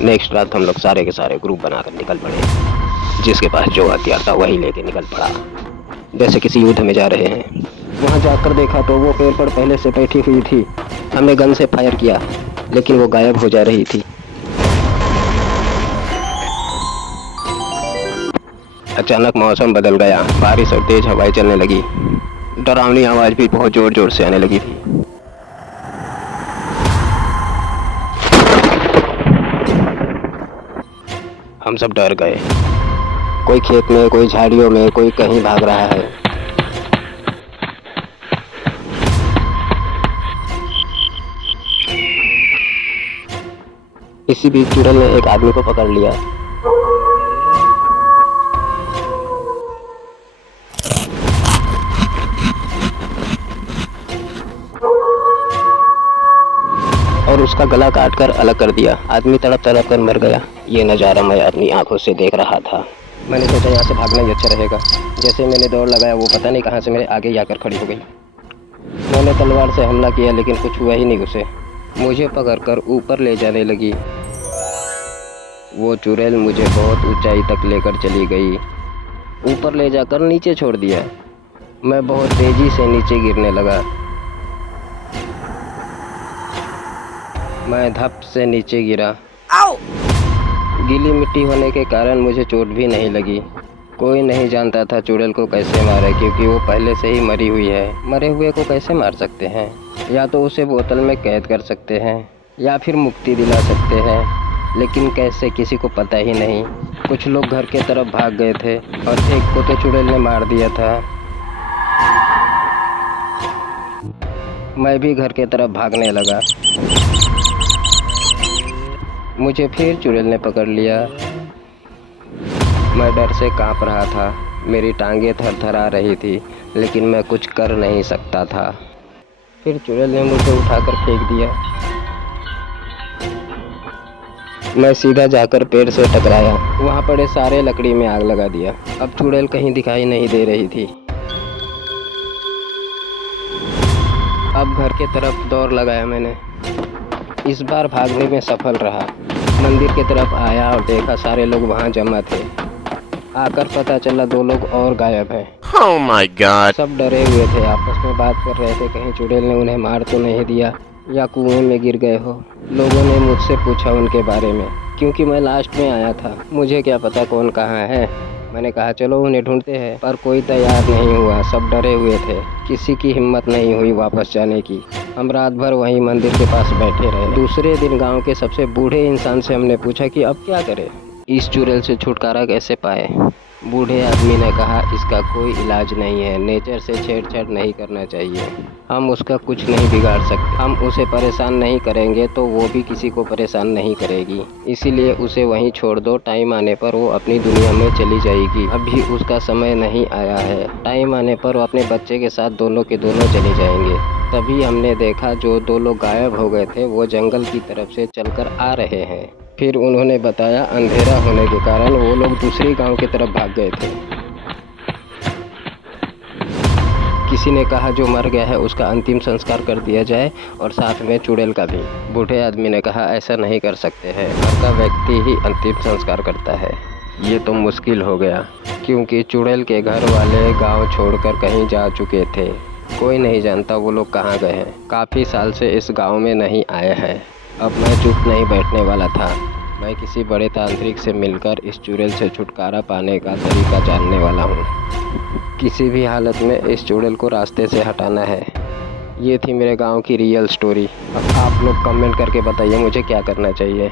Next रात हम लोग सारे के सारे ग्रुप बनाकर निकल पड़े। जिसके पास जो हथियार था वही लेके निकल पड़ा, जैसे किसी युद्ध में जा रहे हैं। वहां जाकर देखा तो वो पेड़ पर पहले से बैठी हुई थी। हमने गन से फायर किया लेकिन वो गायब हो जा रही थी। अचानक मौसम बदल गया, बारिश और तेज हवाएं चलने लगी। डरावनी आवाज भी बहुत जोर जोर से आने लगी थी। हम सब डर गए। कोई खेत में, कोई झाड़ियों में, कोई कहीं भाग रहा है। इसी बीच चुड़ैल ने एक आदमी को पकड़ लिया। और उसका गला काटकर अलग कर दिया। आदमी तड़प तड़प कर मर गया। ये नज़ारा मैं अपनी आंखों से देख रहा था। मैंने सोचा यहाँ से भागना ही अच्छा रहेगा। जैसे मैंने दौड़ लगाया वो पता नहीं कहाँ से मेरे आगे ही आकर खड़ी हो गई। मैंने तलवार से हमला किया लेकिन कुछ हुआ ही नहीं उसे। मुझे पकड़कर ऊपर ले जाने लगी। वो चुड़ैल मुझे बहुत ऊंचाई तक लेकर चली गई। ऊपर ले जाकर नीचे छोड़ दिया। मैं बहुत तेजी से नीचे गिरने लगा। मैं धप से नीचे गिरा। गीली मिट्टी होने के कारण मुझे चोट भी नहीं लगी। कोई नहीं जानता था चुड़ैल को कैसे मारे, क्योंकि वो पहले से ही मरी हुई है। मरे हुए को कैसे मार सकते हैं? या तो उसे बोतल में कैद कर सकते हैं या फिर मुक्ति दिला सकते हैं, लेकिन कैसे किसी को पता ही नहीं। कुछ लोग घर के तरफ भाग गए थे और एक को तो चुड़ैल ने मार दिया था। मैं भी घर के तरफ भागने लगा। मुझे फिर चुड़ैल ने पकड़ लिया। मैं डर से कांप रहा था। मेरी टांगें थरथरा रही थी लेकिन मैं कुछ कर नहीं सकता था। फिर चुड़ैल ने मुझे उठाकर फेंक दिया। मैं सीधा जाकर पेड़ से टकराया। वहाँ पड़े सारे लकड़ी में आग लगा दिया। अब चुड़ैल कहीं दिखाई नहीं दे रही थी। अब घर के तरफ दौड़ लगाया मैंने। इस बार भागने में सफल रहा। मंदिर की तरफ आया और देखा सारे लोग वहाँ जमा थे। आकर पता चला 2 लोग और गायब हैं। Oh my God! सब डरे हुए थे, आपस में बात कर रहे थे कहीं चुड़ैल ने उन्हें मार तो नहीं दिया या कुएं में गिर गए हो। लोगों ने मुझसे पूछा उनके बारे में, क्योंकि मैं लास्ट में आया था। मुझे क्या पता कौन कहाँ है। मैंने कहा चलो उन्हें ढूंढते हैं, पर कोई तैयार नहीं हुआ। सब डरे हुए थे। किसी की हिम्मत नहीं हुई वापस जाने की। हम रात भर वहीं मंदिर के पास बैठे रहे। दूसरे दिन गांव के सबसे बूढ़े इंसान से हमने पूछा कि अब क्या करें, इस चुड़ैल से छुटकारा कैसे पाए। बूढ़े आदमी ने कहा इसका कोई इलाज नहीं है, नेचर से छेड़छाड़ नहीं करना चाहिए। हम उसका कुछ नहीं बिगाड़ सकते। हम उसे परेशान नहीं करेंगे तो वो भी किसी को परेशान नहीं करेगी। इसीलिए उसे वहीं छोड़ दो। टाइम आने पर वो अपनी दुनिया में चली जाएगी। अभी उसका समय नहीं आया है। टाइम आने पर वो अपने बच्चे के साथ दोनों के दोनों चले जाएंगे। तभी हमने देखा जो 2 लोग गायब हो गए थे वो जंगल की तरफ से चलकर आ रहे हैं। फिर उन्होंने बताया अंधेरा होने के कारण वो लोग दूसरे गांव की तरफ भाग गए थे। किसी ने कहा जो मर गया है उसका अंतिम संस्कार कर दिया जाए और साथ में चुड़ैल का भी। बूढ़े आदमी ने कहा ऐसा नहीं कर सकते हैं, घर का व्यक्ति ही अंतिम संस्कार करता है। ये तो मुश्किल हो गया, क्योंकि चुड़ैल के घर वाले गांव छोड़कर कहीं जा चुके थे। कोई नहीं जानता वो लोग कहाँ गए हैं। काफ़ी साल से इस गांव में नहीं आए हैं। अब मैं चुप नहीं बैठने वाला था। मैं किसी बड़े तांत्रिक से मिलकर इस चुड़ैल से छुटकारा पाने का तरीका जानने वाला हूँ। किसी भी हालत में इस चुड़ैल को रास्ते से हटाना है। ये थी मेरे गांव की रियल स्टोरी। अब आप लोग कमेंट करके बताइए मुझे क्या करना चाहिए।